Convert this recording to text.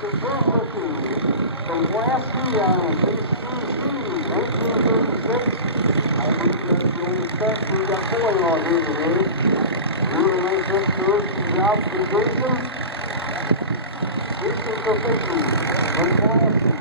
Mr. Bill Hickey from Pulaski on BCC 1936. I think that's the only test we've got going on here today. Really nice restoration job for Jason. Jason Hickey from Pulaski.